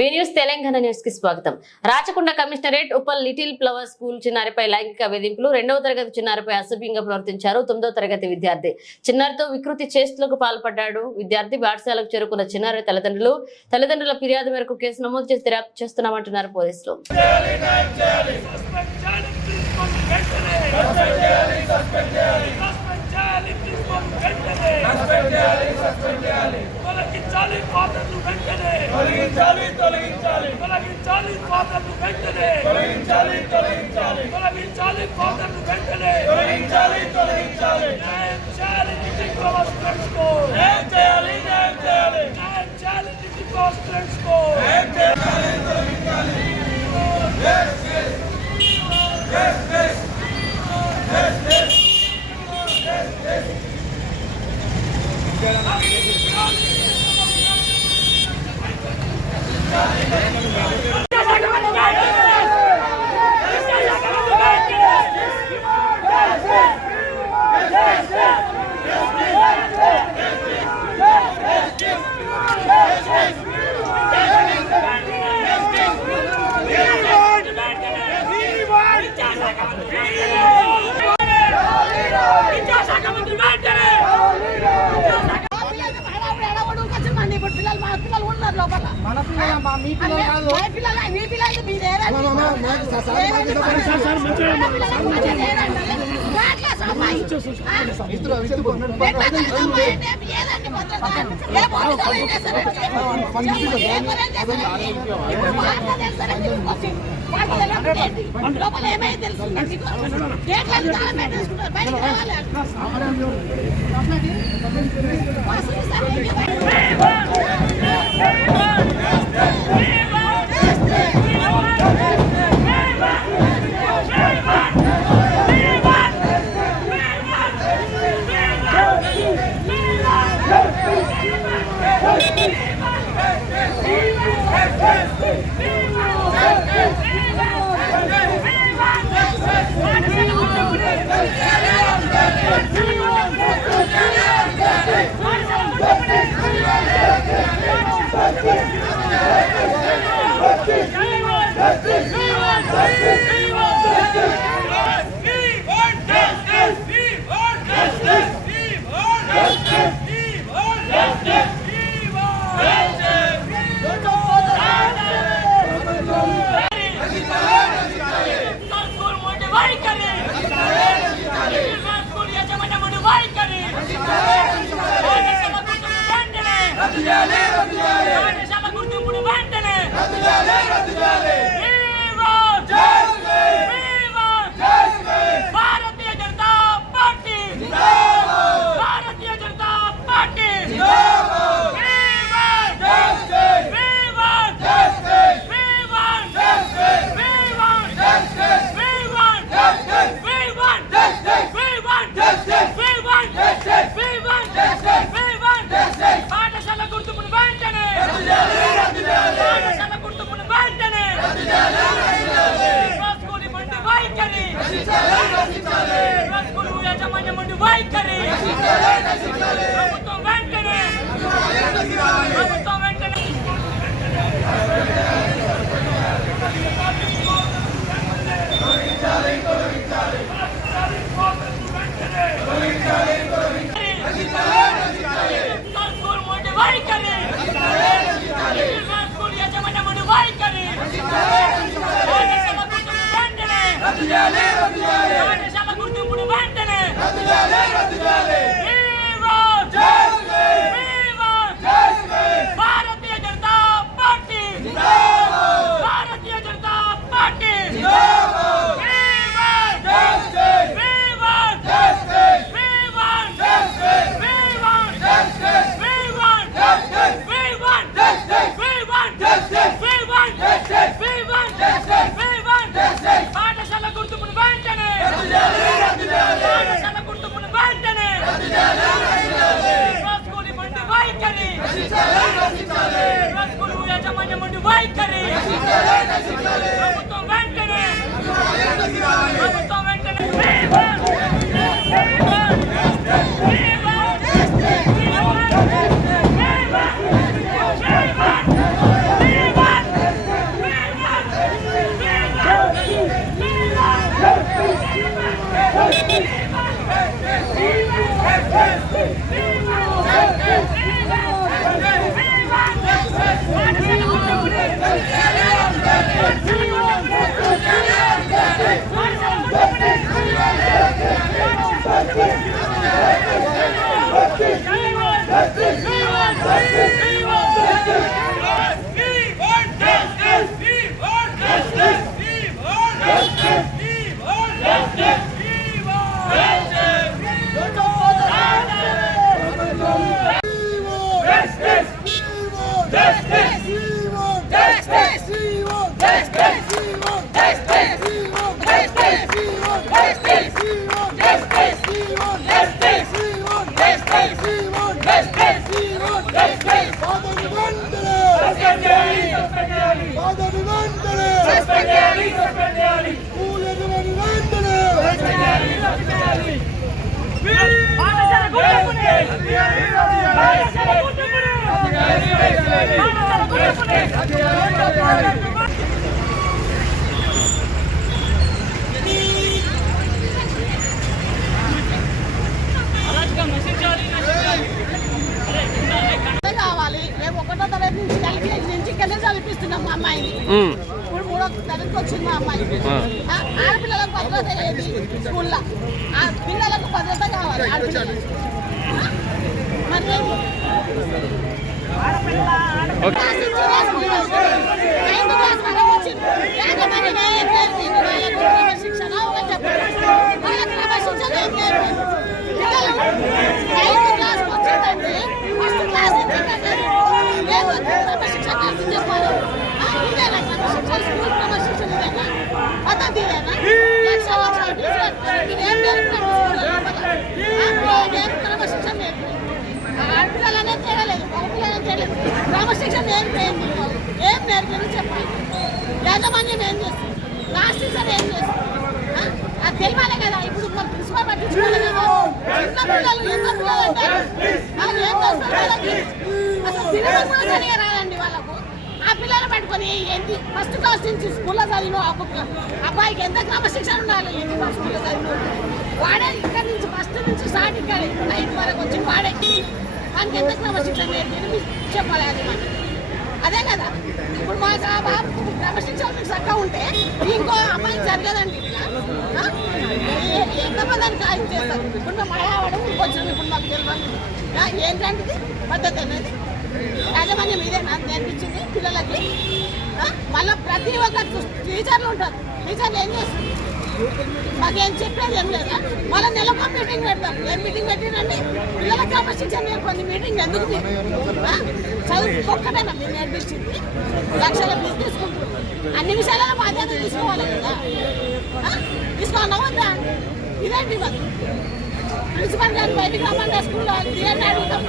News Telangana news కి స్వాగతం. Rachakonda commissionerate Uppal little flower school చిన్నారిపై లైంగిక వేధింపులు. 2వ తరగతి చిన్నారిపై అసభ్యంగా ప్రవర్తించారు. 9వ తరగతి విద్యార్థి చిన్నారితో వికృతి చేష్టలకు పాల్పడ్డాడు. విద్యార్థి పాఠశాలకు చేరుకున్న చిన్నారి తల్లిదండ్రుల ఫిర్యాదు మేరకు కేసు నమోదు చేసి దర్యాప్తు చేస్తున్నామంటున్నారు పోలీసులు. ఇప్పుడు 3వ తరగతికి వచ్చింది మా అమ్మాయి. ఆడపిల్లలకు భద్రత ఏది స్కూల్లో? ఆ పిల్లలకు భద్రత కావాలి ఆడపిల్లలకు. మరి శిక్షణ చెప్పాలి. ఆడపిల్లలనే తేడలేదు, మగపిల్లలనే తేడలేదు. క్రమశిక్షణ ఏం నేర్పింది చెప్పాలి. యాజమాన్యం ఏం చేస్తుంది? క్లాస్ టీచర్ ఏం చేస్తుంది? అది తెలియాలి కదా. ఇప్పుడు ప్రిన్సిపల్ పట్టించుకోవాలి కదా. చిన్న పిల్లలు ఎంత పిల్లలు అంటారు ఏం చేస్తారు వాళ్ళకి? అసలు సినిమా కూడా సరిగా రాదండి వాళ్ళకు. ఆ పిల్లలు పట్టుకొని ఏంటి ఫస్ట్ క్లాస్ నుంచి స్కూల్లో చదివిన అబ్బాయికి ఎంత క్రమశిక్షణ ఉండాలి? ఏంటి స్కూల్లో చదివిన వాడే ఇక్కడ నుంచి ఫస్ట్ నుంచి స్టార్ట్ ఇక్కడ 9th వరకు వచ్చి వాడే మనకి ఎంత క్రమశిక్షణ నేర్పి చెప్పాలి. అది మనకి అదే కదా. ఇప్పుడు మా బాబు క్రమశిక్షణ మీకు చక్కగా ఉంటే ఇంకో అమ్మాయికి జరగదండి. ఎంతమంది ఖాయం చేస్తారు? ఇప్పుడు మా ఆడవాడు ఊరికొచ్చాము. ఇప్పుడు మాకు తెలియదు ఏంటంటే పద్ధతి అనేది. యాజమాన్యం ఇదే నాకు నేర్పించింది పిల్లలకి. మళ్ళీ ప్రతి ఒక్క టీచర్లు ఉంటారు. టీచర్లు ఏం చేస్తారు? మాకేం చెప్పేది ఏం లేదా? మళ్ళీ నెలకు మీటింగ్ పెడతారు. ఏం మీటింగ్ పెట్టినండి? పిల్లలకి క్రమశిక్షణ నేర్పండి. మీటింగ్ ఎందుకు? చదువు ఒక్కటేనా మీరు నేర్పించింది? లక్షల ఫీజు తీసుకుంటారు. అన్ని విషయాలలో బాధ్యత తీసుకోవాలి కదా. తీసుకోవాలా వద్దా? ఇదేంటి మరి ప్రిన్సిపల్ గారు బయటికి రమ్మంటే స్కూల్లో తీయండి అడుగుతాం.